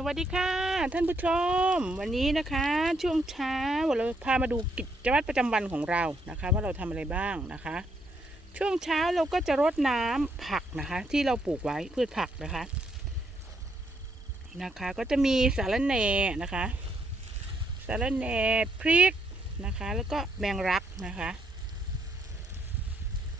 สวัสดีค่ะ ท่านผู้ชม วันนี้นะคะ ช่วงเช้าเราพามาดูกิจวัตรประจำวันของเรานะคะ ว่าเราทำอะไรบ้างนะคะ ช่วงเช้าเราก็จะรดน้ำผักนะคะ ที่เราปลูกไว้พืชผักนะคะนะคะ ก็จะมีสาระแหน่นะคะสาระแหน่พริกนะคะ แล้วก็แมงรักนะคะ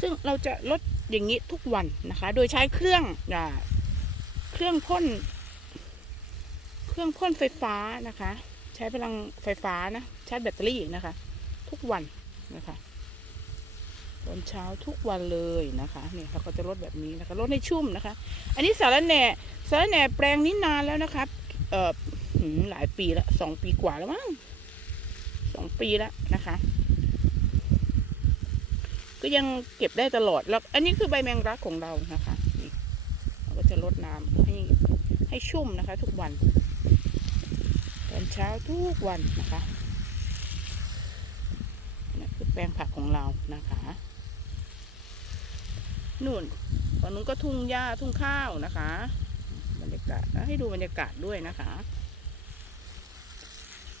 ซึ่งเราจะลดอย่างนี้ทุกวันนะคะ โดยใช้เครื่องอเครื่องพ่น รื่องพ่นไฟฟ้านะคะ ใช้พลังไฟฟ้านะใช้แบตเตอรี่นะคะ ทุกวันนะคะตอนเช้าทุกวันเลยนะคะเนี่ยเราก็จะลดแบบนี้นะคะลดให้ชุ่มนะคะ อันนี้สารแหน่สารแหน่แปลงนี้นานแล้วนะครับเอ่อหลายปีล้วสองปีกว่าแล้วมั้งสองปีแล้วนะคะ ก็ยังเก็บได้ตลอดแล้ว อันนี้คือใบแมงรักของเรานะคะเราก็จะลดน้ำให้ให้ชุ่มนะคะ ทุกวัน ตอนเช้าทุกวันนะคะนี่คือแปลงผักของเรานะคะนู่นฝั่งนู้นก็ทุ่งหญ้าทุ่งข้าวนะคะ บรรยากาศให้ดูบรรยากาศด้วยนะคะ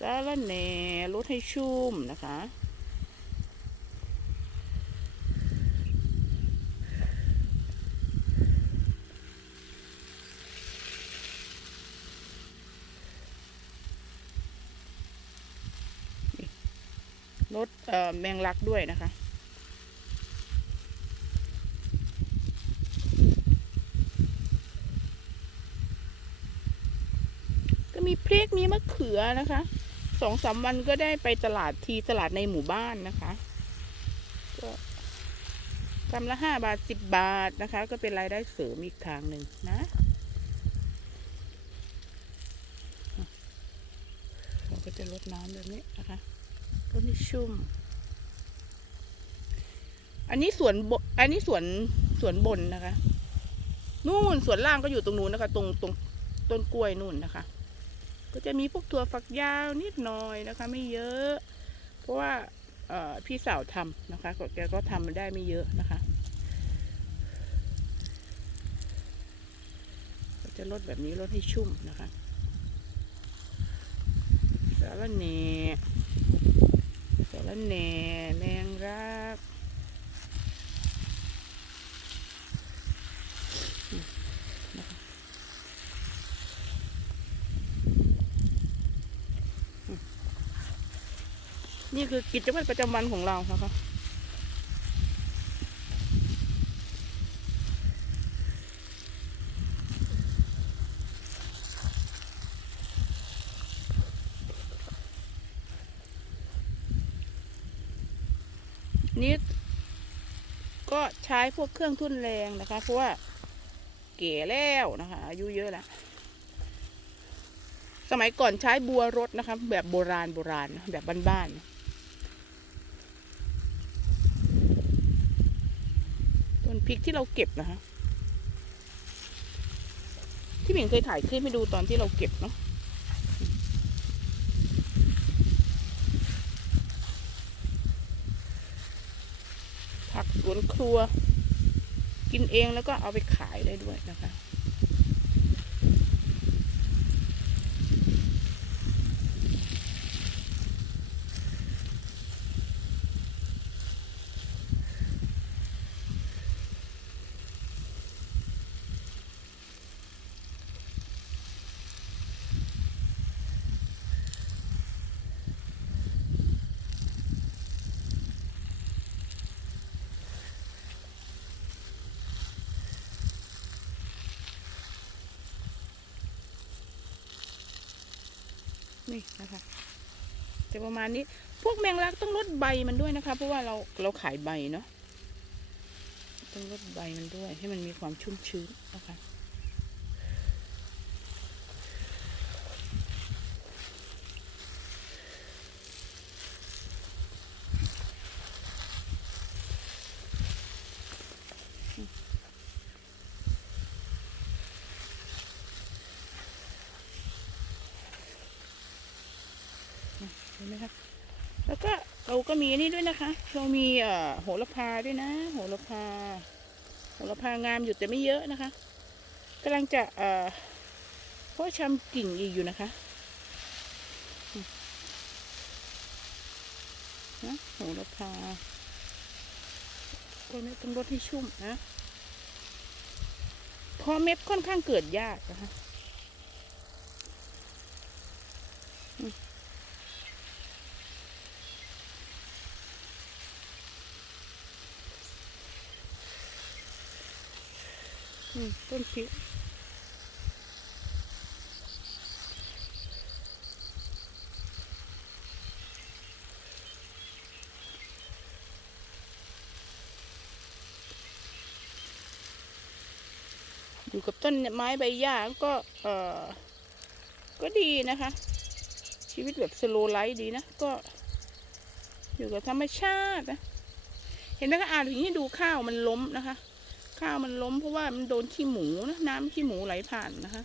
สาระแหน่ลดให้ชุ่มนะคะ ลดแมงลักด้วยนะคะ ก็มีพริกมีมะเขือนะคะสองสามวันก็ได้ไปตลาดทีตลาดในหมู่บ้านนะคะก็กำละห้าบาทสิบบาทนะคะ ก็เป็นรายได้เสริมอีกทางหนึ่งนะเราก็จะลดน้ำแบบนี้นะคะ ต้นนี้ชุ่ม อันนี้สวนบอันนี้สวนสวนบนนะคะ นู่นสวนล่างก็อยู่ตรงนู้นนะคะ ตรงตรงต้นกล้วยนู่นนะคะ ก็จะมีพวกถั่วฝักยาวนิดหน่อยนะคะ ไม่เยอะ เพราะว่าพี่สาวทำนะคะแกก็ทำมันได้ไม่เยอะนะคะก็จะลดแบบนี้ลดให้ชุ่มนะคะสารเน สารแหน่แมงรักนี่คือกิจวัตรประจำวันของเรานะคะ นี่ ก็ใช้พวกเครื่องทุ่นแรงนะคะ เพราะว่าเก๋แล้วนะคะอายุเยอะแล้วสมัยก่อนใช้บัวรถนะคะ แบบโบราณโบราณแบบบ้านๆต้นพริกที่เราเก็บนะคะ ที่หมิงเคยถ่ายคลิปให้ดูตอนที่เราเก็บเนาะ ผักส วนครัว กินเองแล้วก็เอาไปขายได้ด้วยนะคะ นี่นะคะจะประมาณนี้พวกแมงลักต้องลดใบมันด้วยนะคะ เพราะว่าเราเราขายใบเนาะต้องลดใบมันด้วย ให้มันมีความชุ่มชื้นนะคะ ห็นไหมคะแล้วก็เราก็มีนี่ด้วยนะคะเรามีเอ่อโหระพาด้วยนะ โหระพา โหระพางามอยู่แต่ไม่เยอะนะคะกำลังจะเอ่อผราะชำกิ่งอีกอยู่นะคะนะโหระพาตัวนี้ต้องรดให้ชุ่มนะพราะเม็ดค่อนข้างเกิดยากนะคะอืมอืม ต้นพริกอยู่กับต้นไม้ใบหญ้าก็เออก็ดีนะคะ ชีวิตแบบสโลไลฟ์ดีนะ ก็อยู่กับธรรมชาตินะ เห็นไหมคะอ่านถึงให้ดูข้าวมันล้มนะคะ ข้าวมันล้มเพราะว่ามันโดนขี้หมูนะน้ำขี้หมูไหลผ่านนะคะ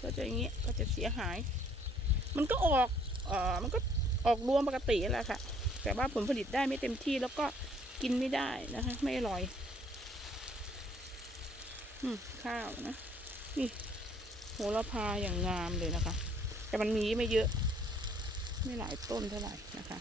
ก็จะอย่างเงี้ยก็จะเสียหาย มันก็ออกเออมันก็ออกรวมปกติแหละค่ะ แต่ว่าผลผลิตได้ไม่เต็มที่แล้วก็กินไม่ได้นะคะ ไม่อร่อย อืมข้าวนะนี่โหระพาอย่างงามเลยนะคะ แต่มันมีไม่เยอะ ไม่หลายต้นเท่าไหร่นะคะ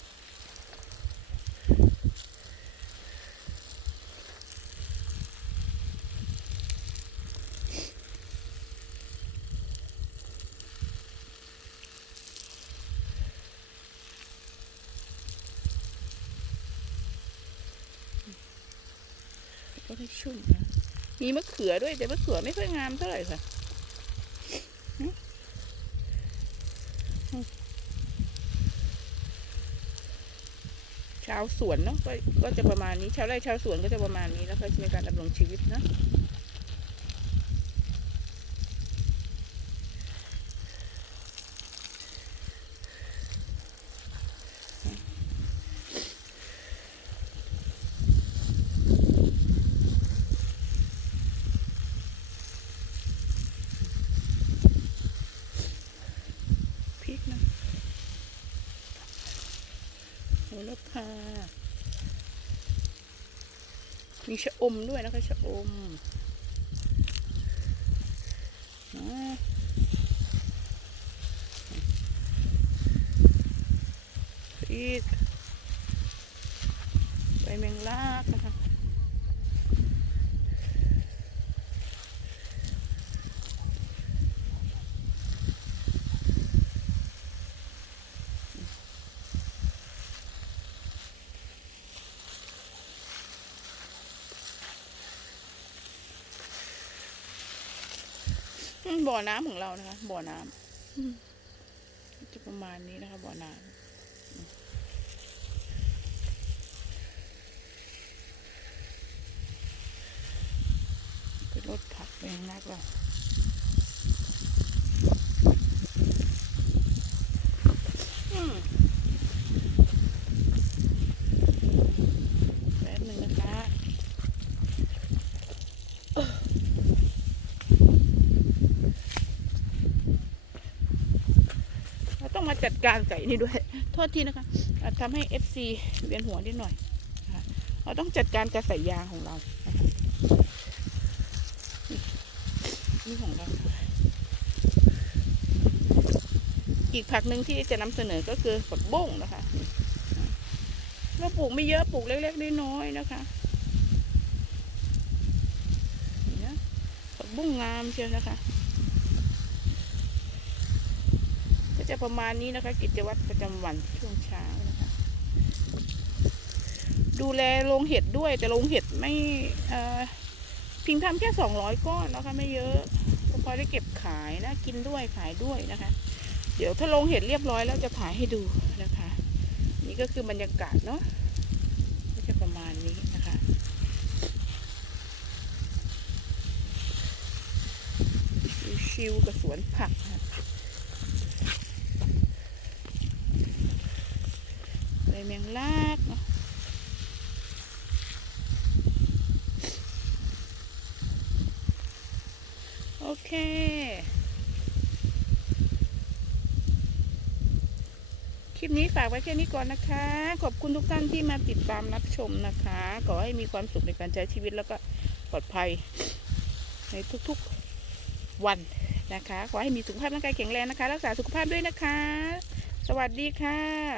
ก็ได้ชุ่มนะมีมะเขือด้วยแต่มะเขือไม่ค่อยงามเท่าไหร่ค่ะชาวสวนเนาะก็ก็จะประมาณนี้ชาวไร่ชาวสวนก็จะประมาณนี้แล้วก็ในการดำรงชีวิตนะ โหระพามีชะอมด้วยนะคะชะอมนะพริกใบแมงลากนะคะ บ่อน้ำของเรานะคะ บ่อน้ำอืมจะประมาณนี้นะคะ บ่อน้ำอืมไปรถผักไปข้างหน้าก่อนอืมแป๊บหนึ่งนะคะ เรา ต้องมาจัดการไก่นี่ด้วย โทษทีนะคะอาจทำให้ FC เวียนหัวนิดหน่อยเราต้องจัดการกับสายยางของเรานี่ของเรา อีกผักหนึ่งที่จะนำเสนอก็คือผักบุ้งนะคะเราปลูกไม่เยอะปลูกเล็กๆน้อยๆนะคะผักบุ้งงามเชียวนะคะ ก็ จะประมาณนี้นะคะ กิจวัตรประจำวันช่วงเช้านะคะ ดูแลโรงเห็ดด้วย แต่โรงเห็ดไม่เอ่อเพิงทำแค่สองร้อยก้อนนะคะไม่เยอะก็พอได้เก็บขายนะกินด้วยขายด้วยนะคะ เดี๋ยวถ้าโรงเห็ดเรียบร้อยแล้วจะถ่ายให้ดูนะคะ นี่ก็คือบรรยากาศเนาะก็จะประมาณนี้นะคะชิวๆกับสวนผักนะ คะใบแมงลากเนาะโอเค คลิปนี้ฝากไว้แค่นี้ก่อนนะคะ ขอบคุณทุกท่านที่มาติดตามรับชมนะคะ ขอให้มีความสุขในการใช้ชีวิตแล้วก็ปลอดภัยในทุกๆวันนะคะ ขอให้มีสุขภาพร่างกายแข็งแรงนะคะ รักษาสุขภาพด้วยนะคะ สวัสดีค่ะ